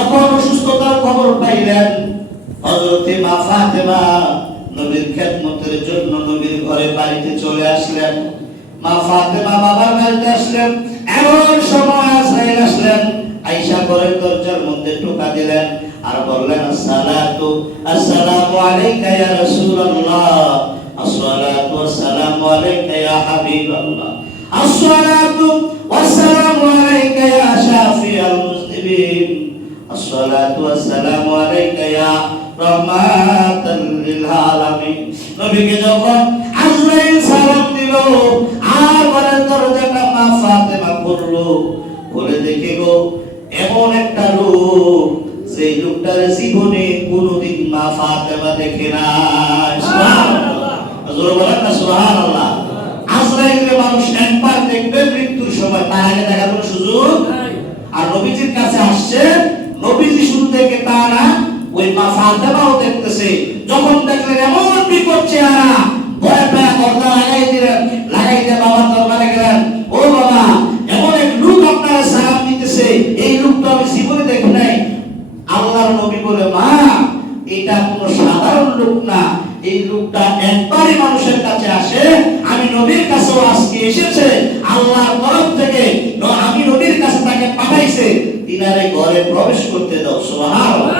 যখন অসুস্থতার খবর পাইলেন, হযরতে মা ফাতেমা নবীর খেদমতের জন্য নবীর ঘরে বাড়িতে চলে আসলেন। মা ফাতেমা বাবার বাড়িতে আসলেন, এমন সময় আজরাইল আসলেন, আয়েশা ঘরের দরজার মধ্যে টোকা দিলেন আর বললেন, আসসালামু আলাইকা ইয়া রাসূলুল্লাহ, আসসালাতু ওয়াসসালামু আলাইকা ইয়া হাবিবাল্লাহ, আসসালাতু ওয়াসসালামু আলাইকা ইয়া শাফিআল মুসলিমিন, আসসালাতু ওয়াসসালামু আলাইকা ইয়া রাহমাতাল লিল আলামিন। নবীকে যখন আজরাইল সালাম দিল আর ঘরের দরজাটা মা ফাতেমা খুললো, খুলে দেখে গো এমন একটা লোক, সেই লোকটার জীবনে কোনোদিন মা ফাতেমা দেখে নাই। সুবহানাল্লাহ, জোরে বলেন না সুবহানাল্লাহ। আজরাইলকে মানুষ একবার দেখবে মৃত্যুর সময়, তার আগে দেখার কোনো সুযোগ নাই। আর নবীজির কাছে আসছে, নবীজি শুধু দেখে তা না, ওই মা ফাতেমাও দেখতেছে। যখন দেখলেন এমন বিপদ চেহারা, ভয় পায়া গর্দা লাগাই দিলেন, লাগাই দিয়ে বাবার দরবারে গেলেন, ও বাবা এমন এক লোক আপনারা সালাম দিতেছে, এই লোক তো আমি জীবনে দেখি নাই। আল্লাহর নবী বলে, মা এটা কোনো সাধারণ লোক না, এই লোকটা একবারই মানুষের কাছে আসে, আমি নবীর কাছেও আজকে এসেছে, আল্লাহর তরফ থেকে আমি নবীর কাছে তাকে পাঠাইছে, তিনারে ঘরে প্রবেশ করতে দাও। সুবহানাল্লাহ।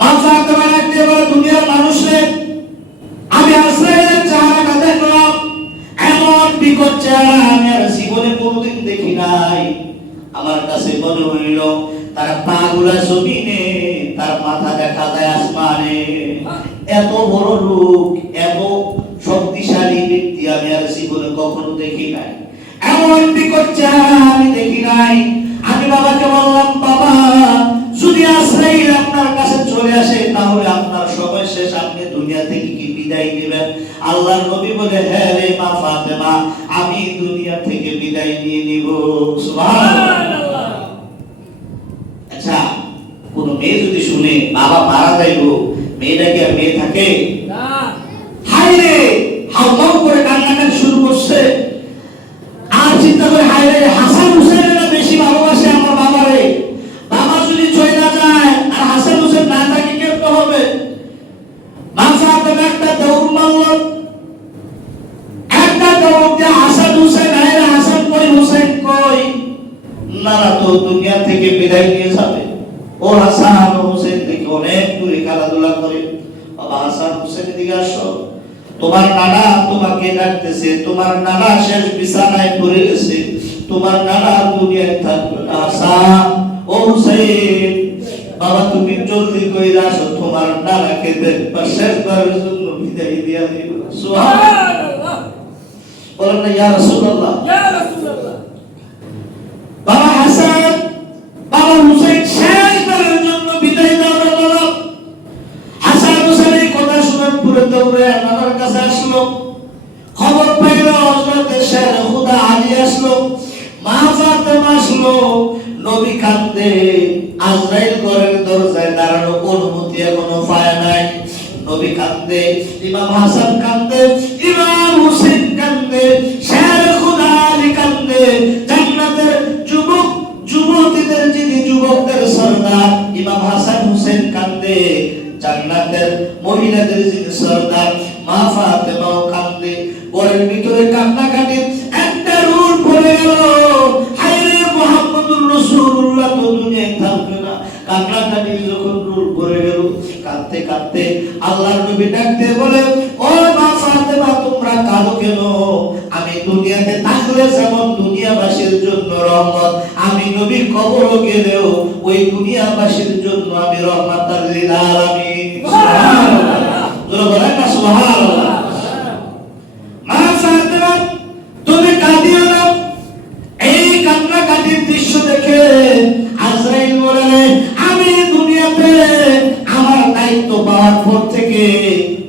মা ফাতেমা ডাকতে বলে, দুনিয়ার মানুষে আমি আজরাইলের চেহারাটা দেখলাম, এমন বিকট চেহারা আমি আর জীবনে কোনোদিন দেখি নাই। আমার কাছে মনে হইল তার পা গুলা জমিনে, তার মাথা দেখা যায় আসমানে। এত বড় লোক, এত শক্তিশালী ব্যক্তি আমি আর জীবনে কখনো দেখি নাই, এমন বিকট চেহারা আমি দেখি নাই। আমি বাবাকে বললাম, বাবা যদি আজরাইল আপনার কাছে চলে আসে তাহলে আপনার সময় শেষ, আপনি দুনিয়া থেকে কি বিদায় নেবেন? আল্লাহর নবী বলে, হ্যাঁ রে মা ফাতেমা, আমি দুনিয়া থেকে বিদায় নিয়ে নিব। সুবহানাল্লাহ। আচ্ছা, কোন মেয়ে যদি শুনে বাবা মারা যাইব, মেয়েটা কি আর মেয়ে থাকে না? হায় রে, হাউমাউ করে কান্নাকাটি শুরু করছে। আর চিন্তা করে, হায় রে, হাসান হুসেনরা বেশি ভালোবাসে আমার বাবারে, বাবা যদি চলে যায় আর হাসান হুসেন না থাকে কেমন হবে? মা ফাতেমা একটা দৌড় মারল, একটা দৌড় দিয়ে হাসান হুসেন, হায় রে হাসান কই, হুসেন কই? না তো দুনিয়া থেকে বিদায় নিয়ে যাবে। ও হাসান হুসেন দেখে অনেক দূরে খেলাধুলা করে। বাবা হাসান হুসেন দিকে আসো, তোমার নানা তোমাকে ডাকতেছে, তোমার নানা শেষ বিছানায় পড়ে গেছে, তোমার নানা দুনিয়ায় থাকবে না। হাসান, ও হুসেন, বাবা তুমি জলদি কইরা আসো, তোমার নানাকে দেখবা, শেষবারের জন্য বিদায় দিয়া দিব। সুবহানাল্লাহ। বলেন না ইয়া রাসূলুল্লাহ, ইয়া রাসূলুল্লাহ। বাবা হাসান, বাবা হুসেন শেষবারের জন্য বিদায় দেওয়ার বলো। হাসান হুসেনের কথা শুনে পুরো দৌড়ে নানার কাছে আসলো। খবর পাইল হযরতে শের খুদা আলী আসলো, মা ফাতেমা আসলো। নবী কান্দে, আজরাইল ঘরের দরজায় দাঁড়ানো অনুমতি এখনো পায় নাই। নবী কান্দে, ইমাম হাসান কান্দে, ইমাম হুসেন কান্দে, শের খুদা আলী কান্দে। জান্নাতের যুবক যুবতীদের যিনি যুবকদের সরদার ইমাম হাসান হুসেন কান্দে, জান্নাতের মহিলাদের যিনি সরদার মা ফাতেমাও কান্দে। ঘরের ভিতরে কান্নাকাটি একটা রূল পড়ে গেল, হায় রে মুহাম্মদুর রাসূলুল্লাহ তো দুনিয়ায় থাকবে না। কান্নাকাটি যখন রূল পড়ে গেল, কাঁদতে কাঁদতে আল্লাহর নবী ডাকতে বলে, ও মা ফাতেমা তোমরা কাঁদো কেন? আমি দুনিয়াতে থাকলে যেমন দুনিয়াবাসীর জন্য রহমত, আমি নবীর কবরে গেলেও ওই দুনিয়াবাসীর জন্য আমি রহমাতাল লিল আলামিন। সুবহানাল্লাহ, জোরে বলেন না সুবহানাল্লাহ। মা ফাতেমা তুমি কাঁদিও না। এই কান্নাকাটির দৃশ্য দেখে আজরাইল বলে, আমি দুনিয়াতে আমার দায়িত্ব পাওয়ার পর থেকে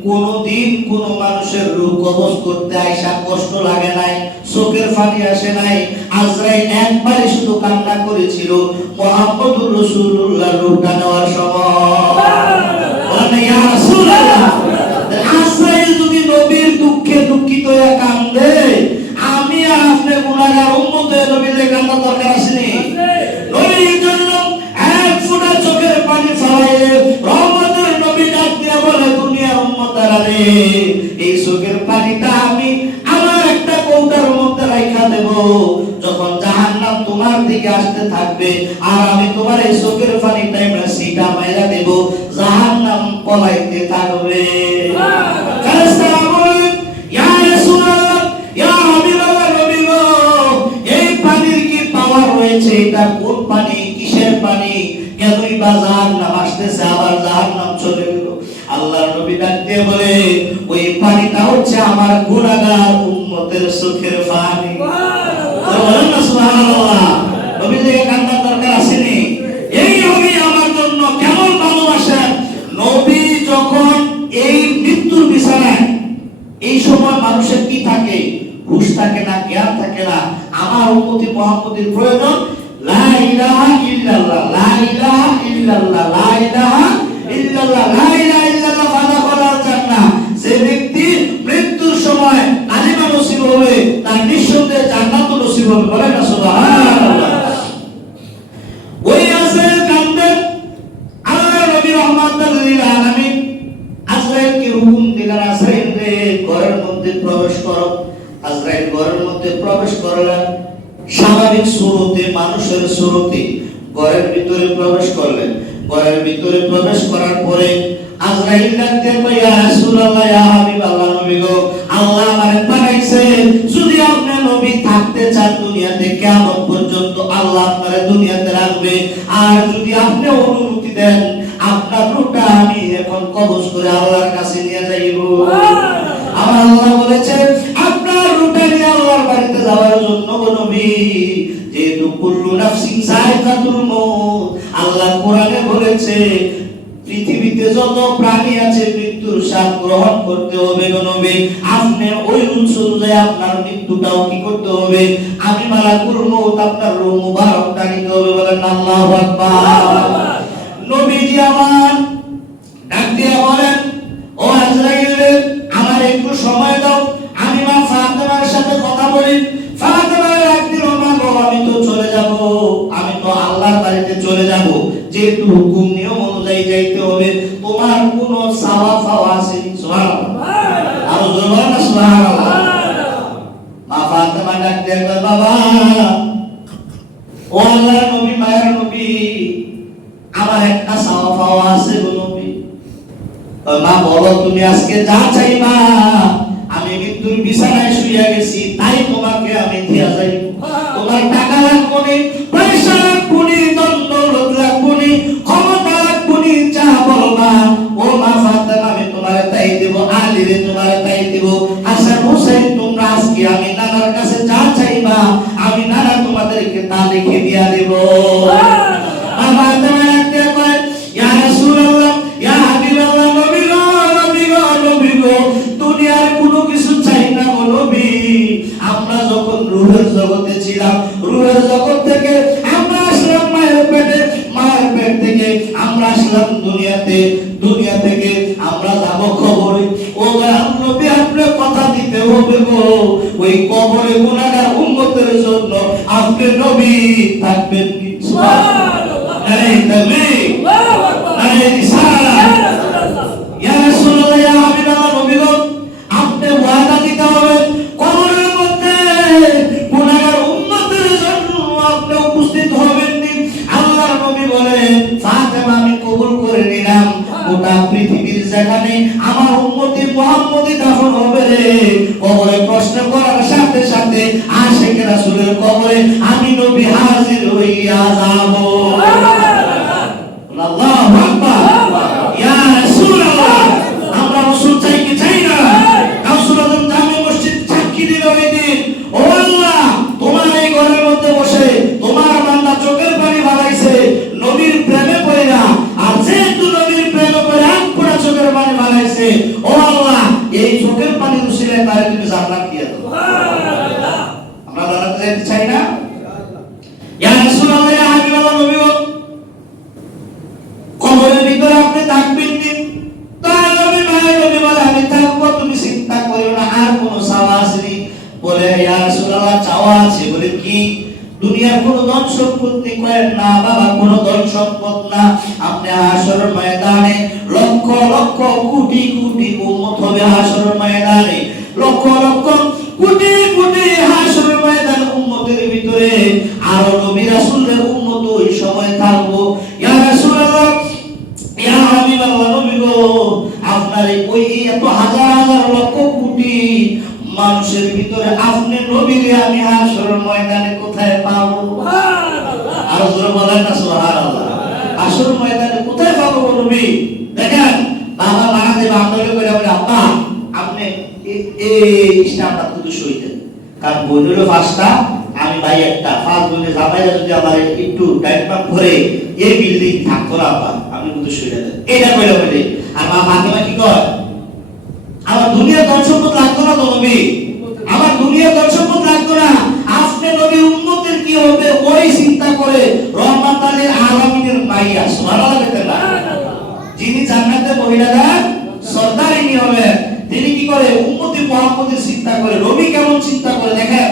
কোনদিন কোন মানুষের রূহ কবজ করতে আইসা কষ্ট লাগে নাই, চোখের পানি আসে নাই। আজরাইল একবারই শুধু কান্না করেছিল মুহাম্মদুর রাসূলুল্লাহ রূহটা নেওয়ার সময়। বলেন ইয়া রাসূলুল্লাহ। আজরাইল যদি নবীর দুঃখে দুঃখিত হয়ে কান্দে, আমি আর আপনি গুনাহগার উম্মতে নবীর কান্না দরকার আছে নি? চোখের পানিটা আমি আমার একটা কৌটার মধ্যে রাখা দেব, যখন জাহান্নাম তোমার দিকে আসতে থাকবে আর আমি তোমার এই চোখের পানিটা আমরা সিটা মাইরা দেব, জাহান্নাম পলাইতে থাকবে। ফেরেশতারা বলেন, ইয়া রাসূলুল্লাহ, ইয়া হাবিবাল্লাহ, নবী গো, এই পানির কি পাওয়ার রয়েছে? এটা কোন পানি, কিসের পানি, কেনই বা জাহান্নাম আসতেছে আবার জাহান্নাম চলে গেল? আল্লাহর নবী ডাক দিয়ে বলে, ওই পানিটা হচ্ছে আমার গুনাহগার উম্মতের চোখের পানি। সুবহানাল্লাহ। নবীজিকে কান্নার দরকার আসেনি? এই নবী আমার জন্য কেমন ভালোবাসেন। নবী যখন এই মৃত্যুর বিছানায়, এই সময় মানুষের কি থাকে? হুশ থাকে না, জ্ঞান থাকে না। আমার উম্মতি মুহাম্মদের প্রয়োজন লা ইলাহা ইল্লাল্লাহ, লা ইলাহা ইল্লাল্লাহ, লা ইলাহা ইল্লাল্লাহ, লা ইলাহা ইল্লাল্লাহ ফাদাখালাল জান্নাহ। যে ব্যক্তি মৃত্যুর সময় কালিমা নসিব হবে তার নিঃসন্দেহে জান্নাত নসিব হবে। বলেন না সুবহানাল্লাহ। ওই আজরাইল কাঁদতেন, আল্লাহর নবী রাহমাতুল লিল আলামিন আজরাইলকে হুকুম দিলেন, আজরাইল রে ঘরের মধ্যে প্রবেশ করো। আজরাইল ঘরের মধ্যে প্রবেশ করলেন, স্বাভাবিক সুরতে, মানুষের সুরতে ঘরের ভিতরে প্রবেশ করলেন। ঘরের ভিতরে প্রবেশ করার পরে আজরাইল ডাকতে কয়, ইয়া রাসূলুল্লাহ, ইয়া হাবিবাল্লাহ, নবী গো, আল্লাহ আমারে পাঠাইছে, যদি আপনি নবী থাকতে চান দুনিয়াতে কিয়ামত পর্যন্ত আল্লাহ আপনারে দুনিয়াতে রাখবে, আর যদি আপনি অনুমতি দেন আপনার রূহটা আমি এখন কবজ করে আল্লাহর কাছে নিয়ে যাইব। আমার আল্লাহ বলেছেন আপনার রূহটা নিয়ে আল্লাহর বাড়িতে যাওয়ার জন্য গো নবী, যেহেতু কুল্লু নাফসিন যায়কাতুল মউত, আল্লাহ কোরআনে বলেছে পৃথিবীতে যত প্রাণী আছে মৃত্যুর স্বাদ গ্রহণ করতে হবে গো নবী। আপনি ওই রুলস অনুযায়ী আপনার মৃত্যুটাও কি করতে হবে? আমি মালাকুল মউত আপনার রূহ মুবারকটা নিতে হবে। বলেন আল্লাহু আকবার। নবীজি আমার ডাক দিয়ে বলেন, ও আজরাইল, আমার একটু সময় দাও, আমি মা ফাতেমার সাথে কথা বলি। ফাতেমা ডাক দিল, মা গো, আমি তো চলে যাব, আমি তো আল্লাহর বাড়িতে চলে যাব, যেহেতু হুকুম নিয়ম অনুযায়ী যাইতে হবে, তোমার কোনো চাওয়া পাওয়া আছে? সুবহানাল্লাহ। আর জোরে বলেন না সুবহানাল্লাহ। মা ফাতেমা ডাক দিয়ে কয়, বাবা, ও আল্লাহর নবী, মায়ের নবী, আমার একটা চাওয়া পাওয়া আছে গো নবী। মা বলো, তুমি আজকে যা চাইবা, আমি মৃত্যুর বিছানায় শুয়ে গেছি তাই তোমাকে আমি দিয়া যাই। তোমার টাকা লাগবে না, পয়সা লাগবে না, ধন দৌলত লাগবে না, ক্ষমতা লাগবে না, যা বলবা ও মা ফাতেমা আমি তোমারে তাই দেব, আলী রে তোমারে তাই দেব, হাসান হোসেন তোমরা আজকে আমি নানার কাছে যা চাইবা আমি নানা তোমাদেরকে তা লিখে দিয়া দেব। আমার ফাতেমা ডাকতে কয়, ইয়া রাসূলুল্লাহ, ইয়া হাবিবাল্লাহ, নবী গো, নবী গো, নবী গো, দুনিয়ার কোনো কিছু চাই না গো নবী। আমরা যখন রূহের জগতে ছিলাম, রূহের জগৎ থেকে আমরা আসলাম মায়ের পেটে, মায়ের পেট থেকে আমরা আসলাম দুনিয়াতে, দুনিয়া থেকে আমরা যাব কবরে। ও নবী, আপনি কথা দিতে হবে গো, ওই কবরে গুনাহগার উম্মতের জন্য আপনি নবী থাকবেন কি? সুবহানাল্লাহ। আরে তাকবীর, আল্লাহু আকবার, আরে রিসালাত। ইয়া রাসূলুল্লাহ, ইয়া হাবিবাল্লাহ, নবী গো, আপনি ওয়াদা দিতে হবে কবরের মধ্যে গুনাহগার উম্মতের জন্য আপনি উপস্থিত হবেন নি। আল্লাহর নবী বলেন, ফাতেমা আমি কবুল করে নিলাম, গোটা পৃথিবীর যেখানে আমার উম্মতি মুহাম্মদি দাফন হবে রে, কবরে প্রশ্ন করার সাথে সাথে আশিক রাসূলের কবরে আমি নবী হাজির হইয়া যাব। আল্লাহু আকবার। ইয়া রাসূলুল্লাহ, আমরা রাসূল চাই কি চাই না? রাসূল আযম জামে মসজিদ সাক্ষী দিবে ওই দিন, ও আল্লাহ, তোমার এই ঘরের মধ্যে বসে তোমার বান্দা চোখের পানি বাড়াইছে নবীর প্রেমে পড়া, আর যেহেতু নবীর প্রেমে পড়ে আট পড়া চোখের পানি বাড়াইছে, ও আল্লাহ, এই চোখের পানি উসিলায় তারে তুমি জান্নাত দিয়ে দাও। সুবহানাল্লাহ। আমরা জান্নাত যেতে চাই না? ইয়া রাসূলুল্লাহ, ইয়া হাবিবাল্লাহ, নবী গো, কবরের ভিতরে আপনি থাকবেন নি? তাই নবী, মায়ের নবী বলে, আমি থাকবো, তুমি চিন্তা করো না, আর কোনো চাওয়া আছে? বলে, ইয়া রাসূলুল্লাহ, চাওয়া আছে। বলে কি? দুনিয়ার কোনো ধন সম্পত্তি করেন না বাবা, কোনো ধন সম্পদ না, আপনি হাসরের ময়দানে লক্ষ লক্ষ লক্ষ কোটি কোটি উম্মত হবে হাসরের ময়দানে, লক্ষ লক্ষ কোটি কোটি হাসরের ময়দান উম্মতের ভিতরে আরো নবী রাসূলের উম্মত ওই সময় থাকবো। ইয়া রাসূলুল্লাহ, ইয়া হাবিবাল্লাহ, নবী গো, আপনার ওই এত হাজার হাজার লক্ষ কোটি মানুষের ভিতরে আপনি নবীরে আমি হাসরের ময়দানে কোথায় পাবো? সুবহানাল্লাহ। আর জোরে বলেন না সুবহানাল্লাহ। হাসরের ময়দানে কোথায় পাবো নবী? দেখেন বাবা মারা দেব আন্দোলন করে বলে, আব্বা আপনি এই স্টাফটা তো সইতেন, কারণ বই হলো পাঁচটা, আমি ভাই একটা, পাঁচ বলে জামাইরা যদি আমার একটু ডাইটমাপ করে এই বিল্ডিং থাকতো না আব্বা, আমি কিন্তু সইতে দেন এটা কইলে বলে। আর মা ফাতেমা কি কয়, আমার দুনিয়ার ধন সম্পদ লাগতো না তো নবী, আমার দুনিয়ার ধন সম্পদ লাগতো না, আপনি নবী উম্মতের কি হবে ওই চিন্তা করে রহমাতুল আলামিনের মাইয়া সুবহানাল্লাহ, যিনি জান্নাতে মহিলাদের সর্দারিনী হবেন, তিনি কি করে উম্মতি মুহাম্মদের চিন্তা করে, নবী কেমন চিন্তা করে দেখেন।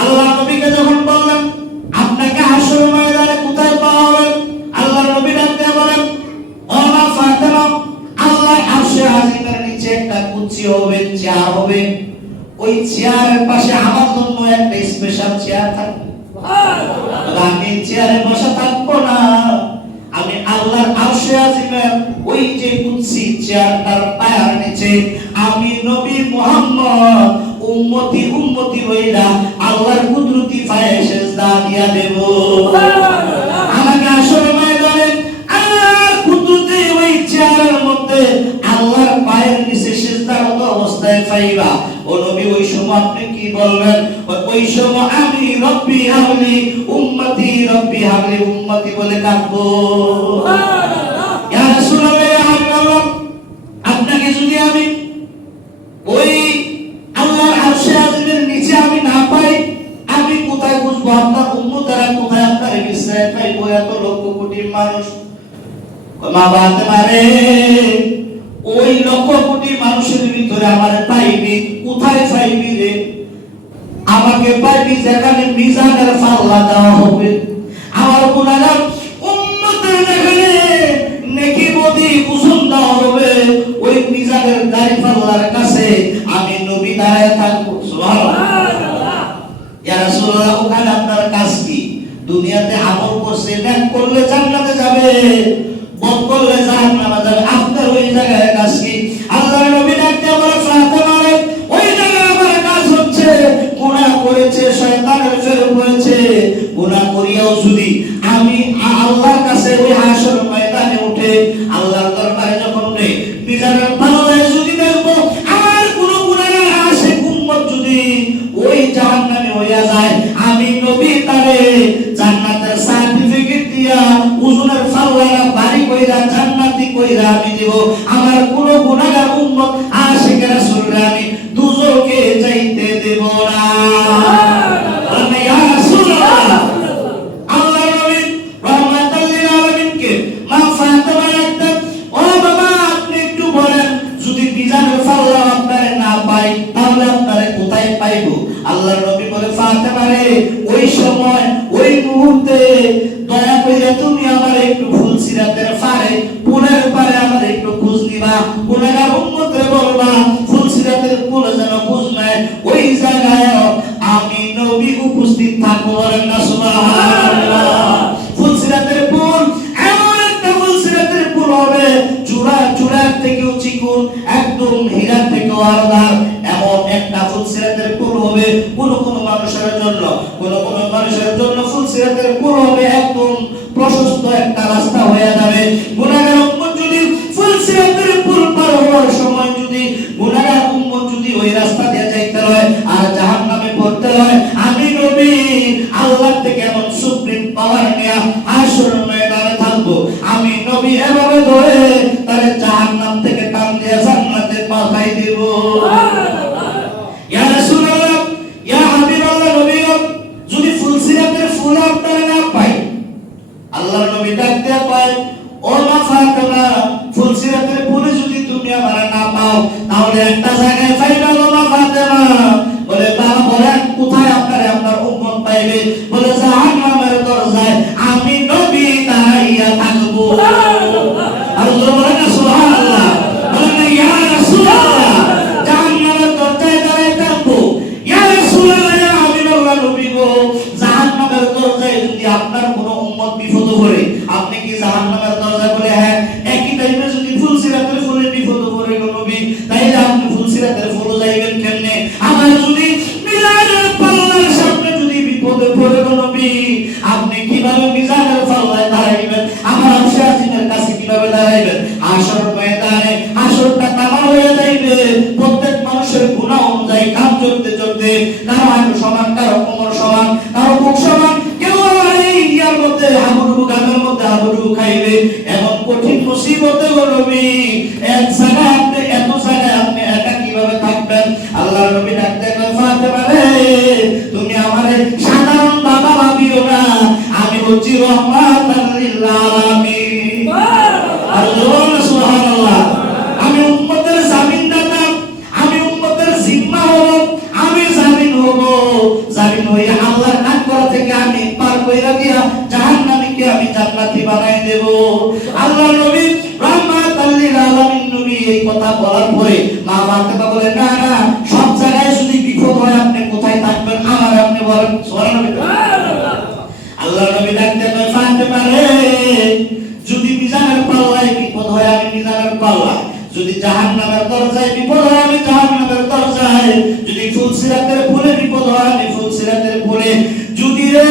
আল্লাহ নবীকে যখন বললেন আপনাকে হাসরের ময়দানে কোথায় পাওয়া হবে, আল্লাহ নবী ডাকতে বলেন, ও মা ফাতেমা, আল্লাহ আরশে আজিমের নিচে একটা কুরসি হবে, চেয়ার হবে, ওই চেয়ারের পাশে আমার জন্য একটা স্পেশাল চেয়ার থাকবে। সুবহানাল্লাহ। আমি চেয়ারে বসে থাকবো না, আমি আল্লাহর আরশে আজিমের ওই যে কুরসি চেয়ারটার পায়ের নিচে আমি নবী মুহাম্মদ উম্মতি উম্মতি হইরা আল্লাহর কুদরতি পায়ে সিজদা দিয়া দেব। সুবহানাল্লাহ। আমাকে হাসরের ময়দানে আল্লাহর কুদরতি ওই চেয়ারের মধ্যে আল্লাহর পায়ের নিচে সিজদারত অবস্থায় পাইবা। ও নবী ওই সময় আপনি কি বলবেন? ওই সময় আমি রব্বি হাবলি উম্মতি, রব্বি হাবলি উম্মতি বলে ডাকবো। সুবহানাল্লাহ। ইয়া রাসূলুল্লাহ, ইয়া হাবিবাল্লাহ, আপনাকে যদি আমি ওই আল্লাহর আরশে আজিমের নিচে আমি না পাই, আমি কোথায় বুঝবো আপনার উম্মতেরা কোথায় আপনার বিশ্রাম পাইবো? এত লক্ষ কোটি মানুষ, মা ফাতেমা রে, ওই লক্ষ কোটি মানুষের ভিতরে আমার পাইবি কোথায় পাইবি রে? আমাকে পাইবি যেখানে মিজানের পাল্লা দেওয়া হবে, আমার গুনাহগার উম্মতের যেখানে নেকি বদি ওজন দেওয়া হবে, ওই মিজানের দাড়ি পাল্লার কাছে আমি নবী দাঁড়ায় থাকবো। সুবহানাল্লাহ। ইয়া রাসূলুল্লাহ, ওখানে আপনার কাজ কি? দুনিয়াতে আমল করছে, নেক করলে জান্নাতে যাবে, বদ করলে জাহান্নামে যাবে, আপনার ওই জায়গায় কাজ কি? আল্লাহর নবী ডাকতে বলে, ফাতেমা রে, ওই জায়গায় আমার কাজ হচ্ছে গুনাহ করেছে, শয়তানের ফেরে পড়েছে, গুনাহ করিয়াও যদি আমি আল্লাহর কাছে ওই হাসরের ময়দানে উঠে আল্লাহর দরবারে যখন উঠে মিজানের পাল্লায় যদি দেখবো আমার কোনো গুনাহের আশিক উম্মত যদি ওই জাহান্নামে হইয়া যায়, আমি নবী তারে জান্নাতের সার্টিফিকেট দিয়া ওজনের পাল্লাটা ভারী কইরা জান্নাতি কইরা আমি দিব। আমার কোনো গুনাহগার উম্মত আশিক রাসূলকে আমি দুজকে যাইতে দেব না। সুবহানাল্লাহ। ইয়া রাসূলুল্লাহ, আল্লাহর নবী রহমাতুল লিল আলামিনকে মা ফাতেমা ডাকতেন, ও বাবা আপনি একটু বলেন, যদি মিজানের পাল্লা আপনারে না পাই তাহলে আপনারে কোথায় পাইবো? আল্লাহর নবী বলে, ফাতেমা রে, ওই সময় ওই মুহূর্তে দয়া করে তুমি আমার একটু ফুলসিরাতের পারে পুলের পারে আমার একটু খোঁজ নিবা, গুনাহগার উম্মতরে বলবা ফুলসিরাতের পুলে যেন খোঁজ নেয়, ওই জায়গায় আমি নবী উপস্থিত থাকবো। বলেন না সুবহানাল্লাহ। ফুলসিরাতের পুল এমন একটা ফুলসিরাতের পুল হবে, চূড়ার থেকেও চিকন, একদম হীরার থেকেও আলাদা, এমন একটা ফুলসিরাতের পুল হবে। কোন মানুষের জন্য, কোন মানুষের জন্য ফুলসিরাতের পুল হবে একদম প্রশস্ত একটা রাস্তা হয়ে যাবে। গুনাহগার উম্মত যদি ফুলসিরাতের পুল পার হওয়ার সময় যদি গুনাহগার উম্মত যদি ওই রাস্তা দিয়ে যাইতে হয় আর জাহান্নামে পড়তে হয়, আমি নবী আল্লাহ থেকে এমন সুপ্রিম পাওয়ার নিয়ে হাসরের ময়দানে থাকবো, আমি নবী এভাবে ধরে তারে জাহান্নাম থেকে টান দিয়ে জান্নাতে পাঠাই দেব। সুবহানাল্লাহ। ইয়া রাসূলুল্লাহ, ইয়া হাবিবাল্লাহ, নবী যদি ফুলসিরাতের ফুল আপনারা না পাই, আল্লাহর নবী ডাকতে পায়, ও মা ফাতেমা, ফুলসিরাতের ফুলে যদি তুমি আমার না পাও তাহলে একটা জায়গায় পাইবা গো মা ফাতেমা। বলে বাবা বলেন কোথায় আপনারে আপনার উম্মত পাইবে? বলে জাহান্নামের দরজায় আমি নবী দাঁড়াইয়া থাকবো। সুবহানাল্লাহ। আর বলেন না সুবহানাল্লাহ। আপনার কোন উম্মত বিপদে পড়ে আপনি কি জাহান্নামের দরজা খুলে হ্যাঁ একই টাইমে যদি ফুলসিরাতের ফুলে বিপদে পড়ে গো নবী তাইলে আপনি ফুলসিরাতের ফুলে যাইবেন কেমনে? আমার যদি মিজানের পাল্লার সামনে যদি বিপদে পড়ে গো নবী আপনি কিভাবে মিজানের পাল্লায় দাঁড়াইবেন? আমার আরশে আজিমের কাছে কিভাবে দাঁড়াইবেন? হাসর ময়দানে হাসরটা তামা হয়ে যাইবে, প্রত্যেক মানুষের গুনাহ অনুযায়ী কাম চলতে চলতে কারো হাঁটু সমান, কারো কোমর সমান, কারো বুক সমান, কেউ আবার এই ইয়ার মধ্যে হাবুডুবু গামের মধ্যে হাবুডুবু খাইবে। এমন কঠিন মুসিবতে গো নবী এক জায়গায় আপনি এত জায়গায় আপনি একা কিভাবে থাকবেন? আল্লাহর নবী ডাকতে কয় ফাতেমা রে তুমি আমারে সাধারণ বাবা ভাবিও না, আমি হচ্ছি রহমাতাল লিল আলামিন। আল্লাহু সুবহানাল্লাহ। আমি উম্মতের জামিনদাতা, আমি উম্মতের জিম্মা হব, আমি জামিন হব, জামিন হইয়া আল্লাহর নাম করা থেকে আমি পার কইরা দিয়া জাহান্নামীকে আমি জান্নাতি বানাই দেব। আল্লাহর নবী রহমাতাল লিল আলামিন নবী এই কথা বলার পরে মা ফাতেমা বলে না না সব জায়গায় যদি বিপদ হয় আপনি কোথায় থাকবেন আমার আপনি বলেন সুবহানাল্লাহ। আল্লাহর নবী ডাকতে কয় ফাতেমা রে যদি মিজানের পাল্লায় বিপদ হয় আমি মিজানের পাল্লা, যদি জাহান্নামের দরজায় বিপদ হয় আমি জাহান্নামের দরজায়, যদি ফুলসিরাতের ফুলে বিপদ হয় আমি ফুলসিরাতের ফুলে, যদি রে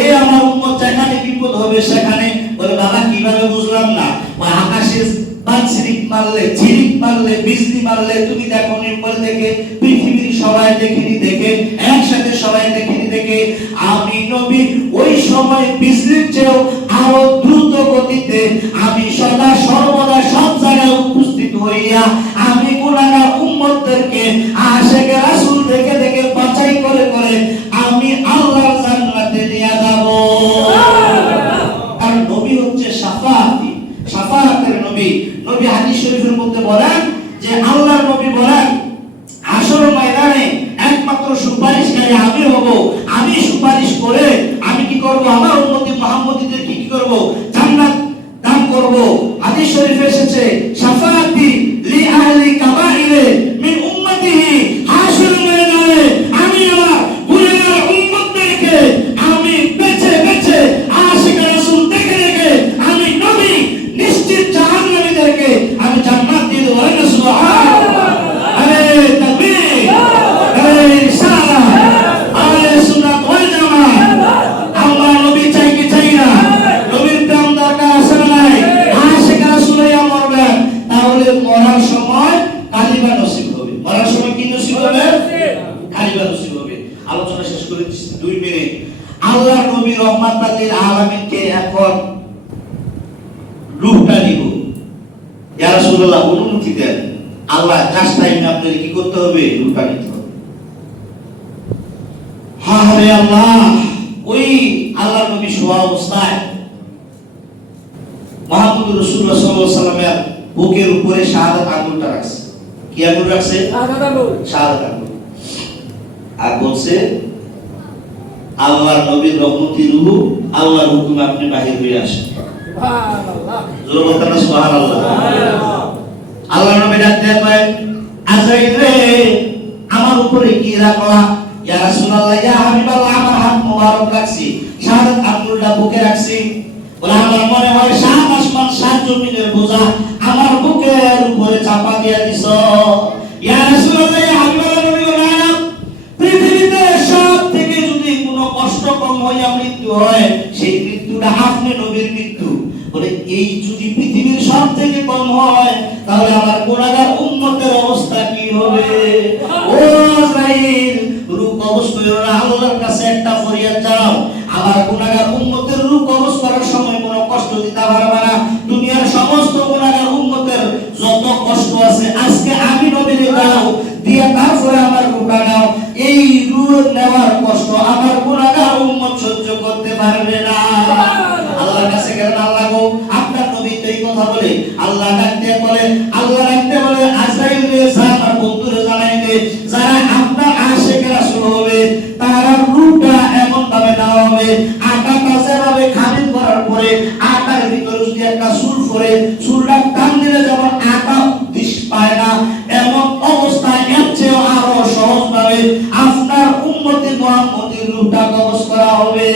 এই আমার উম্মত যেখানে বিপদ হবে সেখানে। বলে বাবা কিভাবে বুঝলাম না? ওই আকাশে বানশিরিক মারলে ঝিরিক মারলে বিজলি মারলে তুমি দেখো নির্মল থেকে পৃথিবীর সবাই দেখিনি দেখে একসাথে সবাই দেখিনি দেখে আমি নবী ওই সময় বিজলির চেয়েও আরো দ্রুত গতিতে আমি সদা সর্বদা সব জায়গায় উপস্থিত হইয়া আমি গুনাহগার উম্মতদেরকে আশিকে রাসূল দেখে দেখে বাছাই করে করে আমি আল্লাহর জান্নাতে নিয়ে যাব। কারণ নবী হচ্ছে শাফাআতি, শাফাআতের নবী। নবী হাদিস শরীফের মধ্যে বলেন যে আল্লাহর নবী বলেন হাসর ময়দানে একমাত্র সুপারিশকারী আমি হব, আমি সুপারিশ করে আমি কি করব? আমার উম্মতি মুহাম্মদীদের কি করব? জান্নাত দান করব। হাদিস শরীফে এসেছে শাফাআতি লি আহলি কাবাইরে মিন উম্মতিহি, হাসর ময়দানে আমি আমার গুনাহগার উম্মতদেরকে আমি বেছে বেছে আশিকে রাসূল দেখে দেখে আমি নবী নিশ্চিত জাহান্নামীদেরকে আমি জান্নাত দিয়ে দেব। সুবহানাল্লাহ। আরে তাকবীর, আরে রিসালাহ, আরে সুন্নাত ওয়াল জামাত। আমরা নবী চাই কি চাই না? নবীর প্রেম দরকার আছে না নাই? আশিকে রাসূল হইয়া মরবেন, তাহলে মরার সময় কালিমা নসিব হবে। মরার সময় কি নসিব হবে? কালিমা নসিব হবে। আলোচনা শেষ করে দিচ্ছি 2 মিনিট। আল্লাহর নবী রহমাতাল লিল আলামিনকে এখন রূপটা দিব। ইয়া রাসূলুল্লাহ অনুমতি দেন, আল্লাহ জাস্ট টাইমে আপনাদের কি করতে হবে? রূপটা নিতে হবে। আরে আল্লাহ, ওই আল্লাহর নবী শোয়া অবস্থায় মুহাম্মদুর রাসূলুল্লাহ সাল্লাল্লাহু আলাইহি ওয়াসাল্লামের বুকের উপরে শাহাদাত আঙ্গুলটা রাখছে। কি আঙ্গুল রাখছে? শাহাদাত আঙ্গুল। আর বলছে আল্লাহর নবীর রহমতের রূহ আল্লাহর হুকুমে আপনি বাহির হয়ে আসেন। সুবহানাল্লাহ। জোরে বলতেন না সুবহানাল্লাহ। আল্লাহর নবী ডাকতে কয় আজরাইল রে আমার উপরে কি রাখলা? ইয়া রাসূলুল্লাহ ইয়া হাবিবাল্লাহ আমার হাত মোবারক রাখছি, শাহাদাত আঙ্গুলটা বুকে রাখছি। বলে আমার মনে হয় 7 আসমান 7 জমিনের বোঝা আমার বুকের উপরে চাপা দিয়া দিছো। ইয়া রাসূলুল্লাহ ইয়া হাবিবাল্লাহ নবী বলে না, পৃথিবীতে সব থেকে যদি কোনো কষ্ট কম হইয়া মৃত্যু হয় সেই মৃত্যুটা আপনি নবীর মৃত্যু। বলে এই যদি পৃথিবীর সব থেকে কম হয় তাহলে আমার গুনাহগার উম্মতের অবস্থা কি হবে? ও আজরাইল রূহ কবজ কইরো না, আল্লাহর কাছে একটা ফরিয়াদ জানাও, আমার গুনাহগার উম্মতের রূহ কবজ করার সময় কোনো কষ্ট দিতে পারবে না। দুনিয়ার সমস্ত গুনাহগার উম্মতের যত কষ্ট আছে আজকে আমি নবীর দাও দিয়া তারপরে আমার রূহটা নাও। এই রূহ নেওয়ার কষ্ট আমার গুনাহগার উম্মত সহ্য করতে পারবে না। আল্লাহর কাছে গেলেন, আল্লাহ গো আপনার নবী তো এই কথা বলে। আল্লাহ ডাকতে বলে, আল্লাহ ডাকতে বলে আজরাইল রে যা আমার বন্ধুরে জানাই দে যারা আপনার আশিকে রাসূল হবে তারা রূহটা এমন ভাবে নেওয়া হবে আটাটা যেভাবে খামির করার পরে আটার ভিতরে যদি একটা সুর পড়ে সুরটা টান দিলে যেমন আটা দিশ পায় না, এমন অবস্থায় এর চেয়ে আরো সহজ ভাবে আপনার উম্মতি মুহাম্মদীর রূহটা কবজ করা হবে।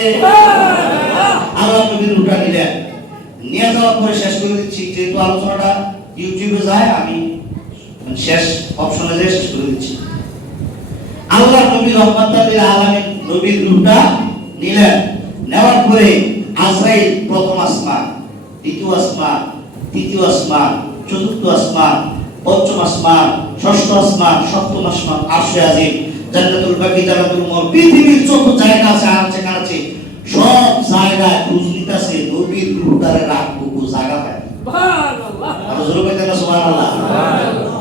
নিয়ে যাওয়ার পরে শেষ করে দিচ্ছি, যেহেতু আলোচনাটা ইউটিউবে যায় আমি শেষ অপশনে যে শেষ করে দিচ্ছি। আল্লাহ নবী রহমাতুল লিল আলামিন নবীর রূহটা নিলেন, নেওয়ার পরে আজরাইল প্রথম আসমান, দ্বিতীয় আসমান, তৃতীয় আসমান, চতুর্থ আসমান, পঞ্চম আসমান, ষষ্ঠ আসমান, সপ্তম আসমান, আরশে আজিম, জান্নাতুল বাকি, জান্নাতুল মর, পৃথিবীর যত জায়গা আছে আছে কাছে সব জায়গায় বুঝলিতাছে নবীর রূহটারে রাখবো জায়গা পায়। সুবহানাল্লাহ, আর জোরে বলেন না সুবহানাল্লাহ।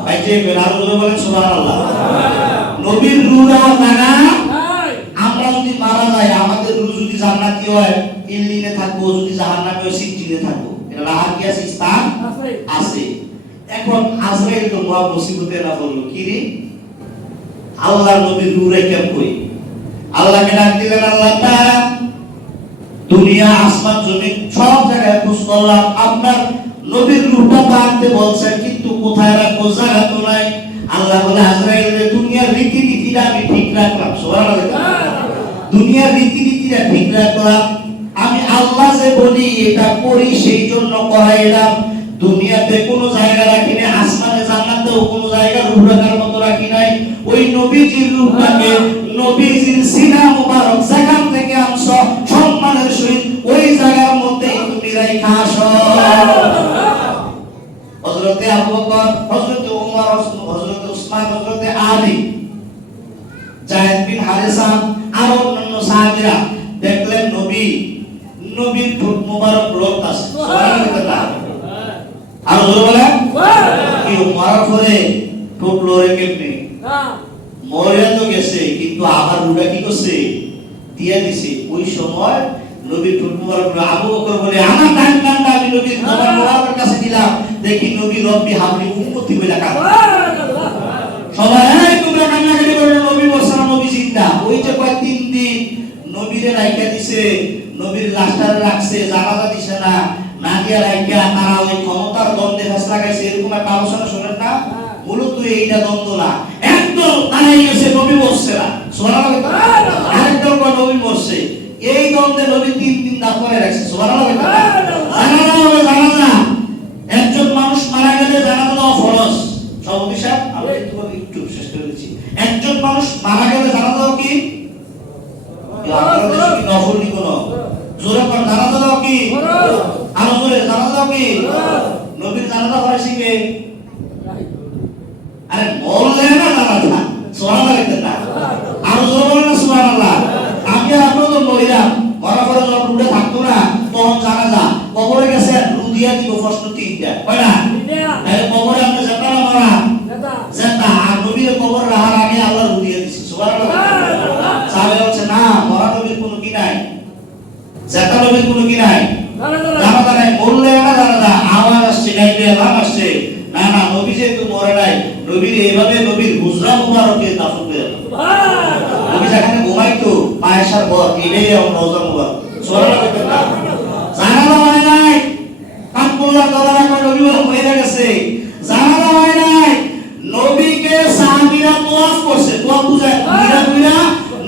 ভাই যে বেরার জোরে বলেন সুবহানাল্লাহ। নবীর রূহটা জায়গা, আমরা যদি মারা যাই আমাদের রূহ যদি জান্নাতি হয় ইল্লিনে থাকবো, যদি জাহান্নামে হয় সিজ্জিনে থাকবো, এটা রাহাত কি আছে, স্থান আছে। এখন আজরাইল তো মহা মুসিবতে না বললো কি রে, আল্লাহ নবীর রূহ রেখে কই, আল্লাহকে ডাক দিলেন, আল্লাহ তাআলা দুনিয়া আসমান জমিন সব জায়গায় খোঁজ করলাম, আপনার নবীর রূহটা আনতে বলছেন কিন্তু কোথায় রাখবো জায়গা তো নাই। আল্লাহ বলে আজরাইল রে দুনিয়ার রীতিনীতিটা আমি ঠিক রাখলাম। সুবহানাল্লাহ, দুনিয়ার রীতিনীতিটা ঠিক রাখলাম, আমি আল্লাহ যে বলি এটা করি সেই জন্য করাইলাম। দুনিয়াতে কোনো জায়গা রাখি নাই, আসমানে জান্নাতেও কোনো জায়গা রূহ রাখার মতো রাখি নাই। ওই নবীজির রূহটাকে নবীজির সিনা মুবারক যেখান থেকে আনছো সম্মানের সহিত ওই জায়গার মধ্যে তুমি রাইখা আসো। হযরতে আবু বকর, হযরতে ওমর, হযরতে উসমান, হযরতে আলী, যায়েদ বিন হারেসা আর অন্যান্য সাহাবীরা দেখলেন নবীর ঠোঁট মুবারক রক্ত আছে। সুবহানাল্লাহ, আর জোরে বলেন কি মরার পরে ঠোঁট লড়ে কেমনে, মরে তো গেছে কিন্তু আবার রূহটা কি করছে, দিয়ে দিছে। ওই সময় নবীর ঠোঁট মুবারক, আবু বকর বলে আমার ডান কানটা আমি নবীর জবান মুবারকের কাছে দিলাম, দেখি নবী রব্বি হাবলি উম্মতি বলে কাঁদে। সুবহানাল্লাহ, সবাই এই তোমরা কান্নাকাটি করো, নবী বলছে না নবী জিন্দা। ওই যে কয় 3 দিন নবীরে রাইখা দিছে, নবীর লাশটারে রাখছে, জানাজা দিছে না, না দিয়া রাইখা তারা ওই ক্ষমতার দ্বন্দ্বে ফেসলা লাগাইছে, এরকম একটা আলোচনা শুনেন না? মূলত এইটা দ্বন্দ্ব না, একদম তারাই গেছে নবী বলছে না। সুবহানাল্লাহ, একদম নবী বলছে, এই দ্বন্দ্বে নবী 3 দিন দাঁত করে রাখছে। সুবহানাল্লাহ, জানাজা হবে জানাজা, একজন মানুষ মারা গেলে জানাজা দেওয়া ফরজ। সভাপতি সাহেব আমি একটু শেষ করে দিচ্ছি, একজন মানুষ মারা গেলে জানাজা দেওয়া কি আপনাদের দেশে কি নফল নি কোনো, জোরে কর জানাজা দেওয়া কি, আরো জোরে জানাজা দেওয়া কি, নবীর জানাজা হয়েছে কে, আরে বললে না জানাজা। সুবহানাল্লাহ, আরো জোরে বলেন না সুবহানাল্লাহ। আমি আর আপনারা তো মহিলাম, মরা পরে যখন রুটে থাকতো না তখন জানাজা, কবরে গেছে রু দিয়া দিব প্রশ্ন 3টা, কয় না? তাহলে কবরে আমরা যেটা না মারা যেটা, আর নবীর কবর রাখার আগে আল্লাহ রু দিয়ে দিছে। সুবহানাল্লাহ, সাহাবে বলছে না মরা নবীর কোনো কি নাই, যেটা নবীর কোনো কি নাই, জানাজা নাই, বললে না জানাজা, আওয়াজ আসছে গাইবে আলাম আসছে, না না নবী যেহেতু মরে নাই, নবীর এইভাবে নবীর হুজরা মুবারকে দাফন করে দাও। সুবহানাল্লাহ, নবী যেখানে ঘুমাইতো পায়েশার ঘর, এটাই আমার রওজা মুবারক। সুবহানাল্লাহ, জানাজা হয় নাই, কামপুল্লাহ দলারা কয় নবী মরে গেছে, জানাজা হয় নাই, নবীকে সাহাবীরা তোয়াফ করছে, তোয়াফ বুঝায় ঘুরা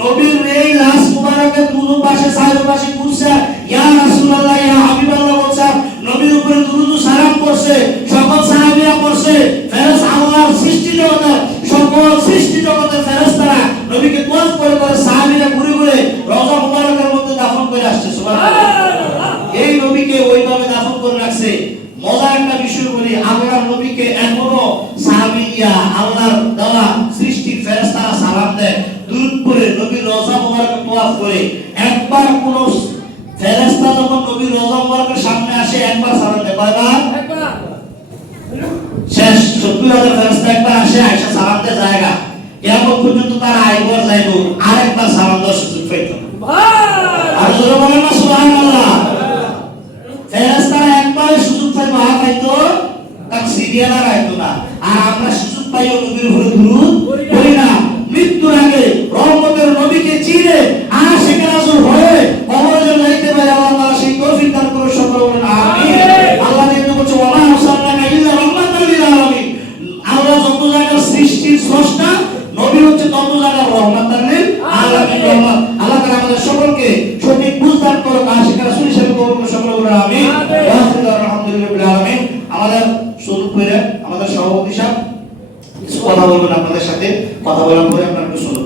নবীর এই লাশ মুবারকের দুনো পাশে চারো পাশে ঘুরছে, ইয়া রাসূলুল্লাহ ইয়া হাবিবাল্লাহ বলছে, নবীর উপরে দুরুদ সালাম করছে, সকল সাহাবীরা করছে, ফেরেশতা আল্লাহর সৃষ্টি জগতের সকল সৃষ্টি জগতের ফেরেশতারা নবীকে তোয়াফ করে করে সাহাবীরা ঘুরে ঘুরে রওজা মুবারকের মধ্যে দাফন করে আসছে। সুবহানাল্লাহ, এই নবীকে ওইভাবে দাফন করে রাখছে। মজার একটা বিষয় বলি, আল্লাহর নবীকে এখনো সাহাবীরা আল্লাহর দেওয়া সৃষ্টির ফেরেশতারা সালাম দেয়, দুরূদ পড়ে নবীর রওজা মুবারকে তোয়াফ করে। একবার কোন ফেরেশতা যখন নবীর রওজা মুবারকের সামনে আসে একবার সালাম দেয়, কয়বার? একবার। শেষ 70,000 ফেরেশতা একবার আসে, আয়েশা সালাম দেয় জায়গা, কিয়ামত পর্যন্ত তারা আইবার যাইবো, আরেকবার সালাম দেওয়ার সুযোগ পাইতো না। সুবহানাল্লাহ, আর জোরে বলেন না সুবহানাল্লাহ। ফেরেশতারা একবার সুযোগ পাইবো, আর পাইতো তার সিরিয়াল আর আইতো না, আর আমরা সুযোগ পাইও নবীর উপরে দুরূদ পড়ি না। মৃত্যুর আগে রহমতের নবীকে চিনে আশিক রাসূল হয়ে কবরে যাইতে পারে, আল্লাহ তাআলা সেই তৌফিক দান করে। সকলে বলেন আমিন। আল্লাহ যেহেতু বলছে ওয়া মা আরসালনাকা ইল্লা রাহমাতাল লিল আলামিন, আল্লাহ যত জায়গার সৃষ্টির স্রষ্টা, নবী হচ্ছে তত জায়গার রাহমাতাল লিল আলামিন। আল্লাহ তাআলা আমাদের সকলকে সঠিক বুঝ দান করুন, আশিক রাসূল হিসেবে কবুল করুন। সকলে বলেন আমিন। করে আমাদের সভাপতি সাহেব কিছু কথা বলবেন আপনাদের সাথে, কথা বলার পরে আপনারা একটু শুনুন।